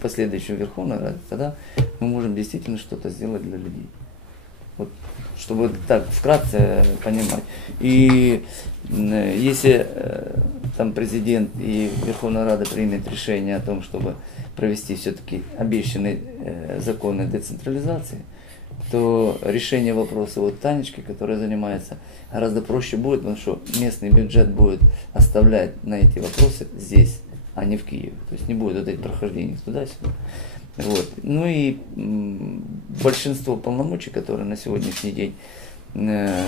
последующем Верховной Раде, тогда мы можем действительно что-то сделать для людей. Вот, чтобы так вкратце понимать. И если э, там президент и Верховная Рада примет решение о том, чтобы провести все-таки обещанные э, законы децентрализации, то решение вопроса вот Танечки, которая занимается, гораздо проще будет, потому что местный бюджет будет оставлять на эти вопросы здесь, а не в Киеве. То есть не будет вот этих прохождений туда-сюда. Вот. Ну и м, большинство полномочий, которые на сегодняшний день э,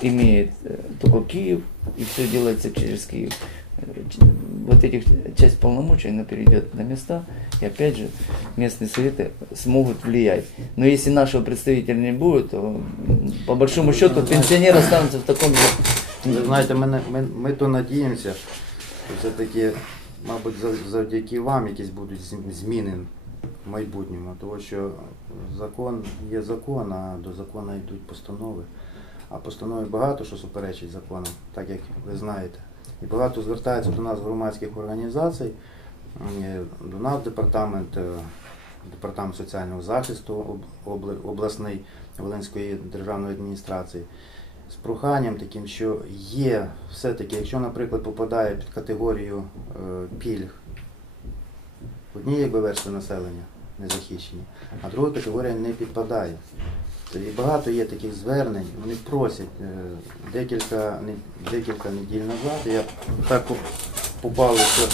имеет э, только Киев, и все делается через Киев. Э, ч- Вот этих часть полномочий, она перейдет на места, и опять же местные советы смогут влиять. Но если нашего представителя не будет, то м, по большому счету пенсионеры останутся в таком же Ви знаєте, ми, не- ми, ми то надіємося, що все-таки, мабуть, завдяки вам якісь будуть зміни в майбутньому. Тому що закон є закон, а до закону йдуть постанови. А постанови багато що суперечить законам, так як ви знаєте. І багато звертається до нас громадських організацій, до нас департамент, е, департамент соціального захисту обласний Волинської державної адміністрації з проханням таким, що є все-таки, якщо, наприклад, попадає під категорію е, пільг, одні якби верстви населення незахищені, а друга категорія не підпадає. І багато є таких звернень, вони просять е, декілька, не- декілька неділь назад. Я так поп- попав, що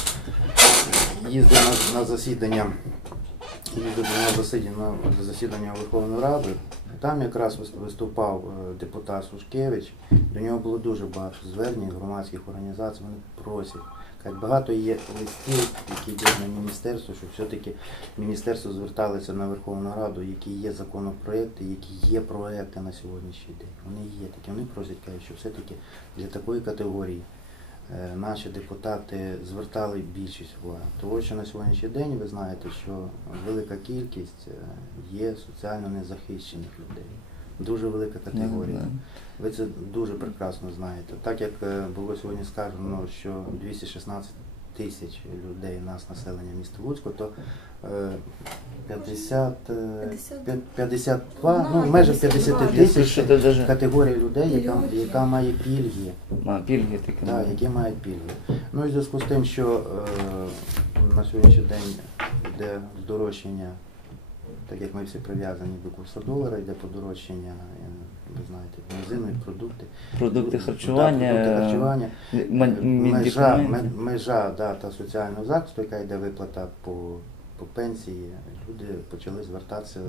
їздив на, на засідання, їздив на засідання, на засідання Верховної Ради. Там якраз виступав е, депутат Сушкевич. До нього було дуже багато звернень громадських організацій. Вони просять. Кажуть, багато є листів, які йдуть на міністерство, щоб все-таки міністерство зверталося на Верховну Раду, які є законопроекти, які є проекти на сьогоднішній день. Вони є такі. Вони просять, кажуть, що все-таки для такої категорії наші депутати звертали більшість уваги. Тому що на сьогоднішній день ви знаєте, що велика кількість е, є соціально незахищених людей. Дуже велика категорія. Да, да. Ви це дуже прекрасно знаєте. Так як е, було сьогодні сказано, що 216 тисяч людей у нас населення міста Луцько, то е, 50, е, 50. 52, ну майже 50 Я Я тисяч категорія людей, яка, яка має пільги. а, пільги такі. Так, які мають пільги. Ну і в зв'язку з тим, що е, на сьогоднішній день йде здорожчання, так як ми всі прив'язані до курсу долара, йде подорожчання, е, ви знаєте, бензину і продукти. Продукти Да, харчування, продукти харчування. Межа, ме- межа да, та соціального захисту, яка йде виплата по, по пенсії, люди почали звертатися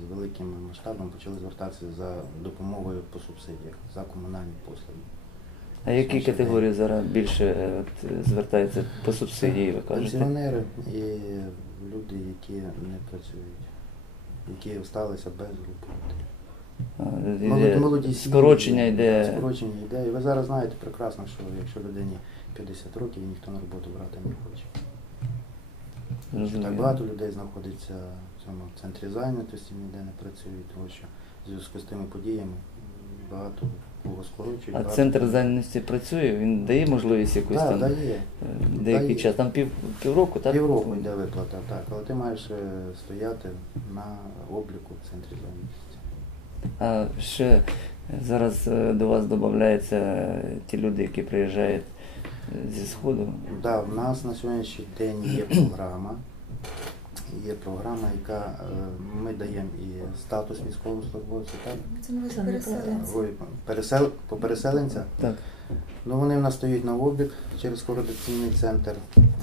з великим масштабом, почали звертатися за допомогою по субсидіях за комунальні послуги. А які категорії зараз більше е, от, е, звертаються по субсидії, ви кажете? Пенсіонери і люди, які не працюють, які залишилися без роботи. А, Молоді, молоді сім'ї, Скорочення йде. Скорочення йде. І ви зараз знаєте прекрасно, що якщо людині 50 років, ніхто на роботу брати не хоче. Так багато людей знаходиться в цьому центрі зайнятості, ніде не працюють, тому що в зв'язку з тими подіями багато кого скорочують. А багато- центр зайнятості працює, він дає можливість якусь Так, там дає. е, деякий Дає. час, там пів, півроку, так? Півроку йде виплата, так, але ти маєш е, стояти на обліку в центрі зайнятості. А ще зараз е, до вас додаються ті люди, які приїжджають е, зі Сходу. Да, в нас на сьогоднішній день є програма. Є програма, яка е, ми даємо і статус військовослужбовця, так? Це нові переселенці. Ой, пересел, по переселенця. Так. Ну вони в нас стоять на облік через координаційний центр.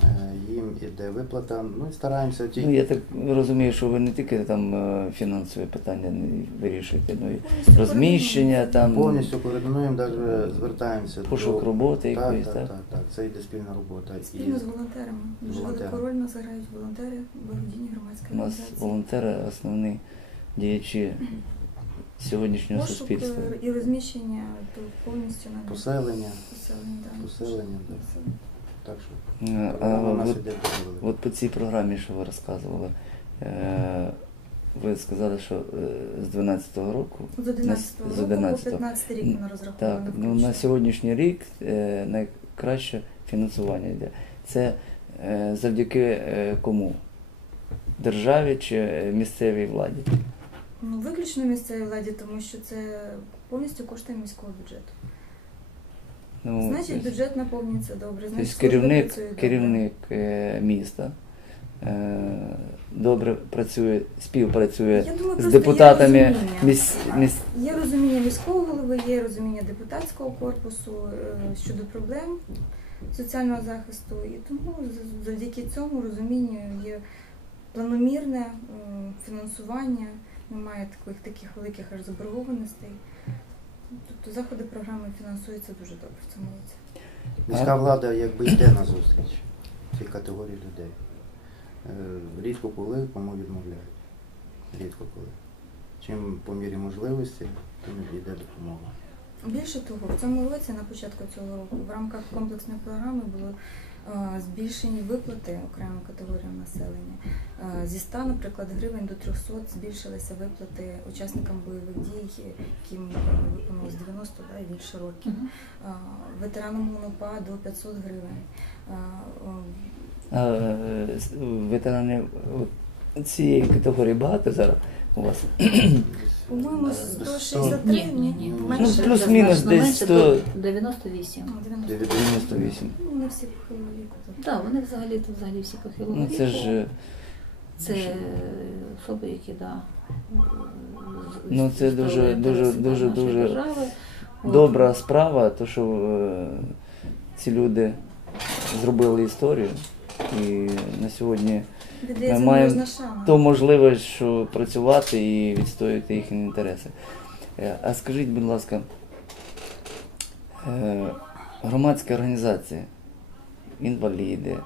Е, Іде виплата. Ну і стараємося ті. Ну, я так розумію, що ви не тільки там е, фінансові питання не вирішуєте, ну і розміщення там, Повністю координуємо, навіть звертаємося пошук до роботи так, якоїсь, так, так? так, так. Це йде спільна робота. Спільно з волонтерами. Дуже велику роль у нас грають волонтери, благодійні громадські У нас організації. волонтери основні діячі сьогоднішнього Пошук суспільства. е, і розміщення то повністю на Поселення. поселення. да. Поселення, да. Так що Е, А програма у нас от, іде от по цій програмі, що ви розказували, е, ви сказали, що е, з 12-го року З 11 на- з 11-го. по 15 рік вона розрахована. Так, ну на сьогоднішній рік е, найкраще фінансування йде. Це е, завдяки е, кому? державі чи е, місцевій владі? Ну, виключно місцевій владі, тому що це повністю коштує міського бюджету. Ну, Значить, тобто- бюджет наповнюється добре. Значить, Тобто керівник, добре. керівник е, міста е, добре працює, співпрацює Я думаю, з просто є депутатами розуміння. міс, міс, Є розуміння міського голови, є розуміння депутатського корпусу е, щодо проблем соціального захисту. І тому з- завдяки цьому розумінню є планомірне е, фінансування, немає таких таких великих аж заборгованостей. Тобто заходи програми фінансуються дуже добре в цьому році. Міська влада якби йде на зустріч цій категорії людей. Е, Рідко коли кому відмовляють. Рідко коли. Чим по мірі можливості, тим йде допомога. Більше того, в цьому році, на початку цього року, в рамках комплексної програми були е, збільшені виплати окремим категоріям населення. Е, зі 100, наприклад, гривень до 300 збільшилися виплати учасникам бойових дій, яким виконувалось 90 да, і більше років. Е, ветеранам УНОПА до 500 гривень. Е, е, е, ветерани цієї категорії багато зараз у вас? По-моєму, Е, 163 Ні, ні, ні. Ну, менше. плюс-мінус Значно десь менше, 100. то 98. Ну, 90. 98. Ну, не всі похилого віку. так. Вони взагалі тут взагалі всі похилого Ну це ж е, Це особи, які да, Ну, це дуже- дуже- дуже- нашої дуже держави. От. добра справа, то що е, ці люди зробили історію. І на сьогодні Віддається маємо то можливість, що працювати і відстоювати їхні інтереси. Е, А скажіть, будь ласка, е, громадські організації, інваліди,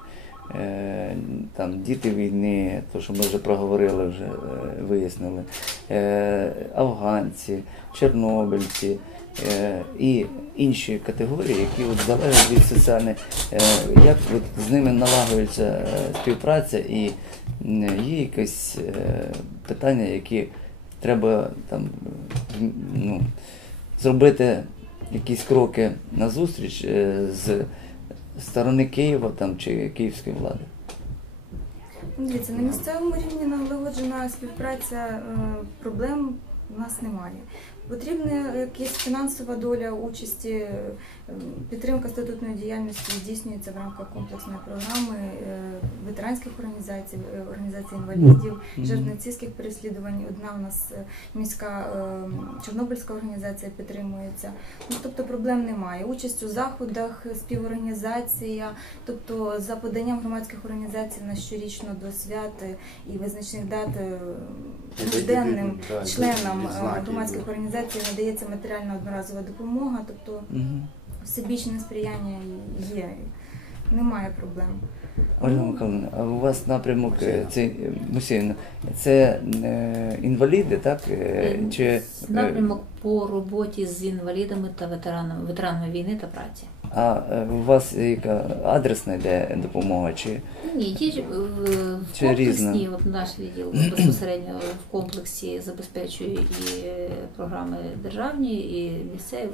е, там, діти війни, то, що ми вже проговорили, вже вияснили, афганці, чорнобильці і інші категорії, які от залежать від соціальної, е, як от з ними налагодиться е, співпраця і є якесь е, питання, які треба там ну, зробити якісь кроки на зустріч е, з сторони Києва там, чи київської влади. Ну, Дивіться, на місцевому рівні налагоджена співпраця, е, проблем у нас немає. Потрібна якась фінансова доля участі, підтримка статутної діяльності здійснюється в рамках комплексної програми е, ветеранських організацій, е, організацій інвалідів, жертв нацистських переслідувань. Одна у нас е, міська е, Чорнобильська організація підтримується. Ну, тобто проблем немає. Участь у заходах, співорганізація, тобто за поданням громадських організацій на щорічно до свят і визначних дат е, щоденним членам громадських організацій надається матеріальна одноразова допомога, тобто. Всебічне сприяння є. Немає проблем. Ольга Михайловна, а у вас напрямок це е, це е, інваліди, так? Е, Чи е, напрямок по роботі з інвалідами та ветеранами, ветеранами війни та праці. А е, у вас яка адресна йде допомога? Чи Ні, є ж, е, в Чи комплексні, різна? от наш відділ безпосередньо в комплексі забезпечує і е, програми державні, і місцеві,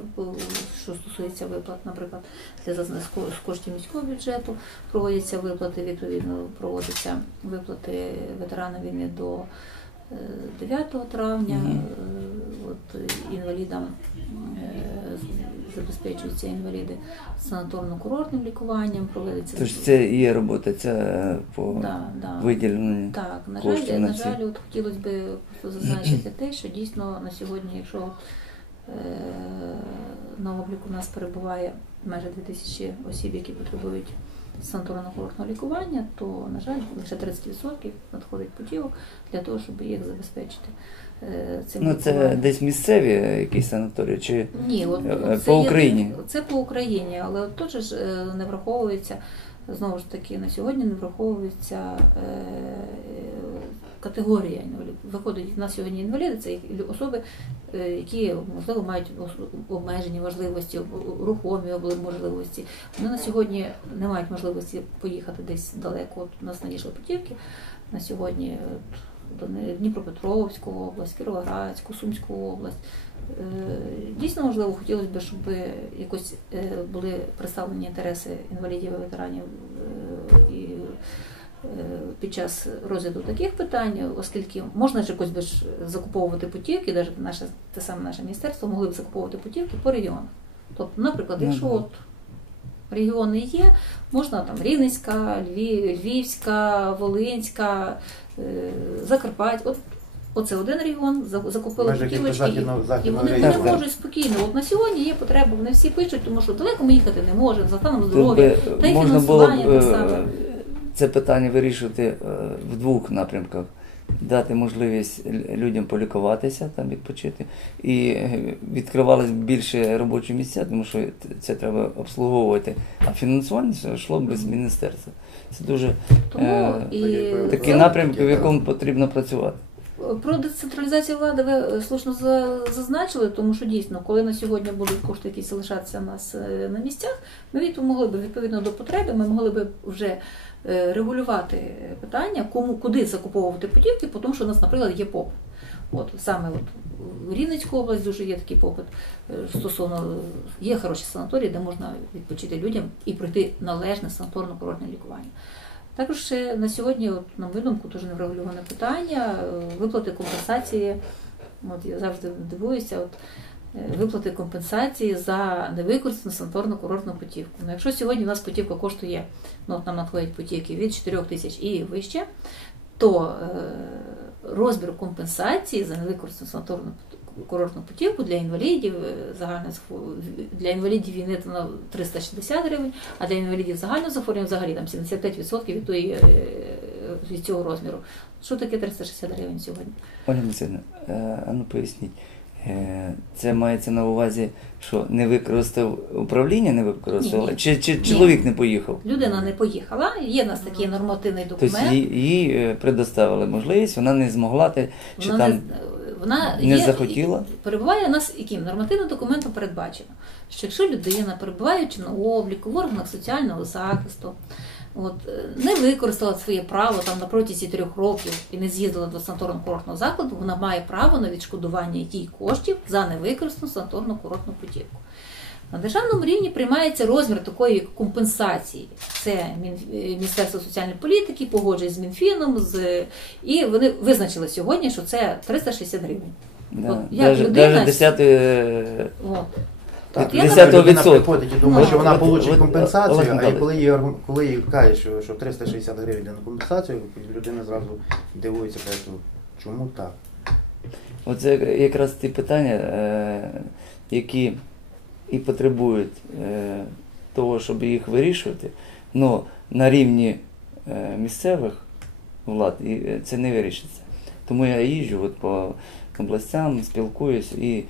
що стосується виплат, наприклад, для з коштів міського бюджету проводяться виплати, відповідно проводяться виплати ветеранам війни до е, 9 травня. Е, От інвалідам забезпечуються інваліди санаторно-курортним лікуванням, проводиться тож це є робота, ця по Да, да. виділенню? Так, на жаль, на на ці. жаль, от хотілося б просто зазначити те, що дійсно на сьогодні, якщо е, на обліку у нас перебуває майже 2000 осіб, які потребують санаторно-курортного лікування, то, на жаль, лише 30% надходить путівок для того, щоб їх забезпечити е, цим Ну це лікуванням. десь місцеві якісь санаторії, чи Ні, от, Е, по є- Україні? Це по Україні, але от теж ж, е, не враховується, знову ж таки, на сьогодні не враховується е, категорія інвалідів. Виходить, на сьогодні інваліди це особи, е, які, можливо, мають обмежені можливості, рухомі можливості. Вони на сьогодні не мають можливості поїхати десь далеко. От у нас надійшли путівки на сьогодні. Дніпропетровську область, Кіровоградську, Сумську область. Е, Дійсно, можливо, хотілося б, щоб якось е, були представлені інтереси інвалідів і ветеранів е, і під час розгляду таких питань, оскільки можна ж якось би закуповувати путівки, навіть наше те саме наше міністерство могли б закуповувати путівки по регіонах. Тобто, наприклад, Ну, якщо от регіони є, можна там Рівненська, Львів, Львівська, Волинська, Закарпаття. Оце один регіон за- закупили путівочки, західного- і західного вони, регіону. можуть спокійно. От на сьогодні є потреба, вони всі пишуть, тому що далеко ми їхати не можемо, за станом Тут здоров'я. та й можна було б фінансування так е, само. це питання вирішувати е, в двох напрямках. Дати можливість людям полікуватися, там відпочити, і е, відкривалось більше робочі місця, тому що це треба обслуговувати. А фінансування це йшло б з міністерства. Це дуже Тому е, і такі Це- напрямки, в якому потрібно працювати. Про децентралізацію влади ви е, слушно зазначили, тому що дійсно, коли на сьогодні будуть кошти якісь лишатися в нас е, на місцях, ми могли б відповідно до потреби, ми могли б вже е, регулювати питання, кому куди закуповувати путівки, тому що у нас, наприклад, є попит. От саме от в Рівненську область дуже є такий попит стосовно є хороші санаторії, де можна відпочити людям і пройти належне санаторно-курортне лікування. Також ще на сьогодні, от, на видумку, дуже неврегульоване питання, е, виплати компенсації. От я завжди дивуюся, от, е, виплати компенсації за невикористану санаторно-курортну путівку. Ну, якщо сьогодні у нас путівка коштує, ну от нам надходять путівки від 4 тисяч і вище, то е, розмір компенсації за невикористану санаторну курортну путівку для інвалідів е, загальне захворювання- для інвалідів війни це на 360 гривень, а для інвалідів загального захворювання взагалі там 75% від, тої, е, від цього розміру. Що таке 360 гривень сьогодні? Оля Миколаївна, е, а ну поясніть. Це мається на увазі, що не використав управління, не використав, Ні, ні. чи, чи Ні. чоловік не поїхав? Людина не поїхала, є в нас такий нормативний Тобто документ. їй, їй предоставили можливість, вона не змогла чи Вона, там не, вона не є, захотіла? Перебуває у нас яким нормативним документом передбачено, що якщо людина, перебуваючи на обліку в органах соціального захисту, от, е, не використала своє право там на протязі трьох років і не з'їздила до санаторно-курортного закладу, вона має право на відшкодування їй коштів за невикористану санаторно-курортну путівку. На державному рівні приймається розмір такої компенсації. Це е, Міністерство соціальної політики погоджує з Мінфіном, з... і вони визначили сьогодні, що це 360 гривень. Да. От як Даже, людина- даже 10 е, Так, я 10% людина приходить і думає, Ну, що вона от- получить от, компенсацію, а коли їй, аргу- коли їй кажуть, що, що 360 гривень на компенсацію, людина зразу дивується, каже, «Ну, чому так? Оце якраз ті питання, е, які і потребують е, того, щоб їх вирішувати, але на рівні е, місцевих влад е, це не вирішиться. Тому я їжджу от по областям, спілкуюсь і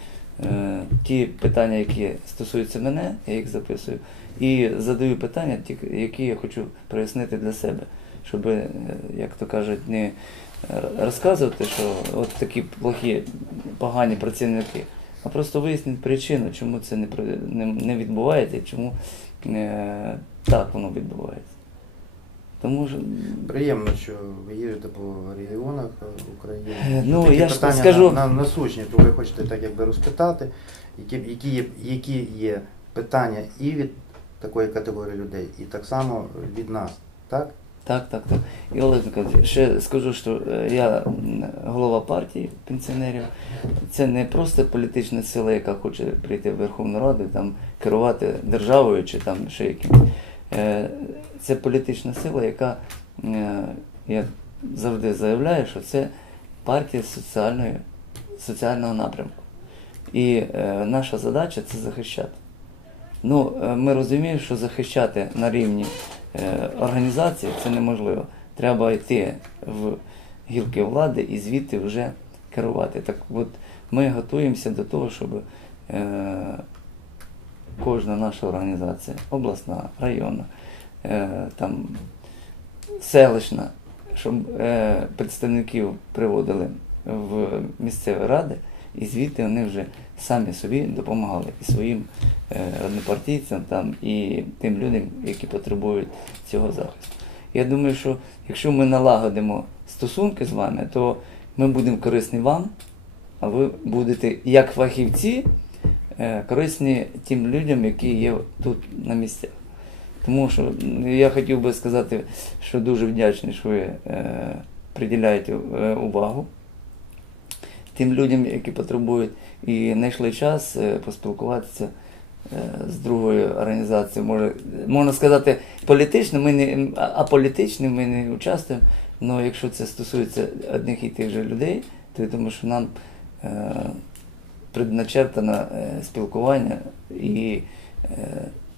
е, ті питання, які стосуються мене, я їх записую, і задаю питання, ті, які я хочу прояснити для себе, щоб, як то кажуть, не розказувати, що от такі плохі, погані працівники, а просто вияснити причину, чому це не, не, не відбувається і чому е, так воно відбувається. Тому що Приємно, що ви їздите по регіонах е, України. Е, ну, Такі я ж питання скажу- на, на, насущні, то ви хочете так якби розпитати, які, які, є, які є питання і від такої категорії людей, і так само від нас. Так? Так, так, так. І Олег Миколаївич, ще скажу, що е, я голова партії пенсіонерів. Це не просто політична сила, яка хоче прийти в Верховну Раду, там керувати державою чи там ще якимось. Е, Це політична сила, яка, е, я завжди заявляю, що це партія соціальної, соціального напрямку. І наша задача це захищати. Ну, ми розуміємо, що захищати на рівні організації це неможливо. Треба йти в гілки влади і звідти вже керувати. Так от ми готуємося до того, щоб е, кожна наша організація, обласна, районна, е, там, селищна, щоб е, представників приводили в місцеві ради, і звідти вони вже самі собі допомагали і своїм е, однопартійцям там, і тим людям, які потребують цього захисту. Я думаю, що якщо ми налагодимо стосунки з вами, то ми будемо корисні вам, а ви будете як фахівці е, корисні тим людям, які є тут на місцях. Тому що я хотів би сказати, що дуже вдячний, що ви е, приділяєте увагу тим людям, які потребують, і знайшли час е, поспілкуватися е, з другою організацією. Може, можна сказати, політично, ми не а- аполітично ми не участвуємо. Але якщо це стосується одних і тих же людей, то я думаю, що нам е, предначертано спілкування і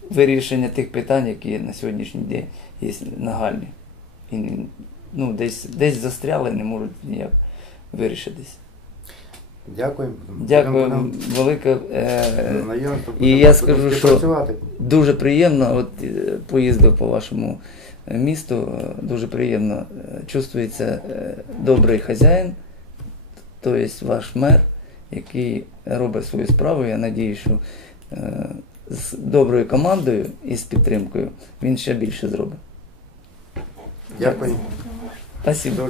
вирішення тих питань, які на сьогоднішній день є нагальні. І ну, десь, десь застряли, не можуть ніяк вирішитись. Дякую. Дякую велике. Е, і я скажу, що-. Дуже приємно, от е, поїздив по вашому місту, е, дуже приємно чувствується добрий хазяїн, тобто ваш мер, який робить свою справу. Я надію, що з доброю командою і з підтримкою він ще більше зробить. Дякую. Спасибо.